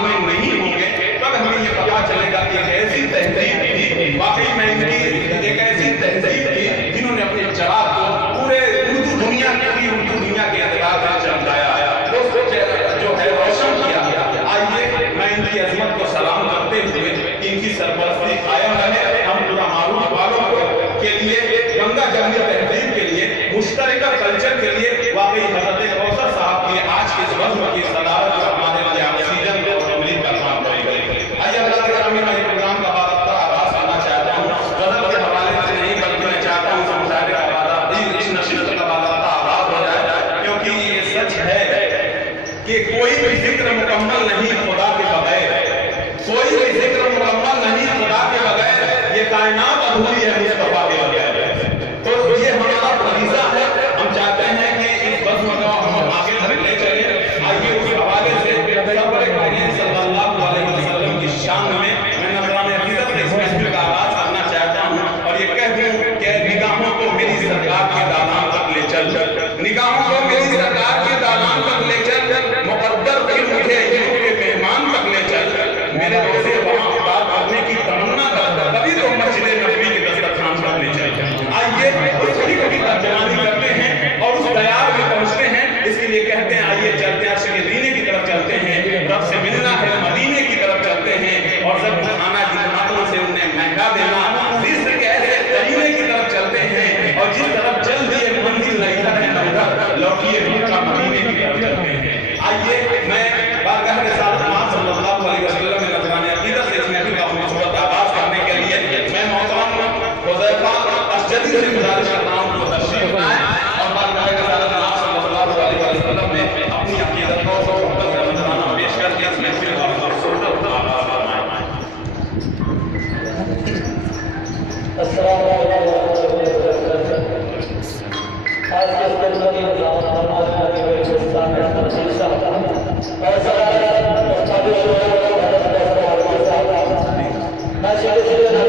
سامنے نہیں ہوں گے تب ہمیں یہ پتا چلے گا کہ ایک ایسی تہذیب تھی، واقعی میں ان کی ایک ایسی تہذیب تھی جنہوں نے اپنے چراغ کو پورے اردو دنیا کے اعتبار سے چمکایا، جو ہے روشن کیا۔ آئیے میں ان کی عظمت کو سلام کرتے ہوئے ان کی سرپرستی قائم رہے، ہم پورا معروف والوں کے لیے، گنگا جمنی تہذیب کے لیے، مشترکہ کلچر کے لیے، واقعی حضرت کوثر صاحب کی آج کے اس وقت کی صدارت جو ہمارے لیے آکسیجن کو تملیغ کا کام کرے گی۔ آئیے حضرت گرامی میں پروگرام کا باضابطہ آغاز کرنا چاہتا ہوں، غزل کے حوالے سے نہیں بلکہ میں چاہتا ہوں کہ مشاعرے کا باضابطہ اس نشست کا باضابطہ آغاز ہو جائے، کیونکہ یہ سچ ہے کہ کوئی بھی ذکر مکمل نہیں خدا کے بغیر، کوئی بھی ذکر مکمل نہیں خدا کے بغیر، یہ کائنات ادھوری ہے مصطفیٰ کے بغیر۔ تو یہ ہمارا فریضہ ہے، ہم چاہتے ہیں کہ اس بزم کو ہم آگے تک لے چلیں۔ آئیے اس حوالے سے سرور کائنات صلی اللہ علیہ وسلم کی شان میں نذرانِ عقیدت سے اس محفل کا آغاز کرنا چاہتا ہوں اور یہ کہہ دوں کہ نگاہوں کو میری سرکار کے دالان تک لے چل، نگاہوں کو میری سرکار کے دالان تک لے چل، مقدر پھر مجھے یوں کے مہمان تک لے چل، میرے روزے وہاں خطاب کرنے کی تمنا کر، کبھی تو مسجد نبوی کے دسترخوان تک لے چل۔ آئیے اس کی کبھی ترجمانی کرتے ہیں اور اس دیار میں پہنچتے ہیں، اس کے لیے کہتے ہیں آئیے چلتے ہیں عرش کے دینے کی طرف چلتے ہیں، رب سے ملنا ہے مدینے کی طرف چلتے ہیں، اور جب کھانا جن ہاتھوں سے انہیں مہنگا دینا، رزق ایسے قرینے کی طرف چلتے ہیں، اور جس طرف چل دیے منزل نہ ادھر ہے نہ ادھر، لوٹیے مکہ مدینے کی طرف چلتے ہیں۔ آئیے میں بارگاہ رسالت مآب صلی اللہ علیہ وسلم میں نذرانِ عقیدت سے اس محفل کا خوبصورت آغاز کرنے کے لیے میں محترم حذیفہ اشجعی سے گزارش کرتا ہوں کہ تشریف لائیں اور بارگاہ رسالت مآب صلی اللہ علیہ وسلم میں اپنی عقیدت کو نذرانہ پیش کر کے اس محفل کا خوبصورت آغاز فرمائیں۔ السلام علیکم آج کے اس دن میں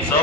100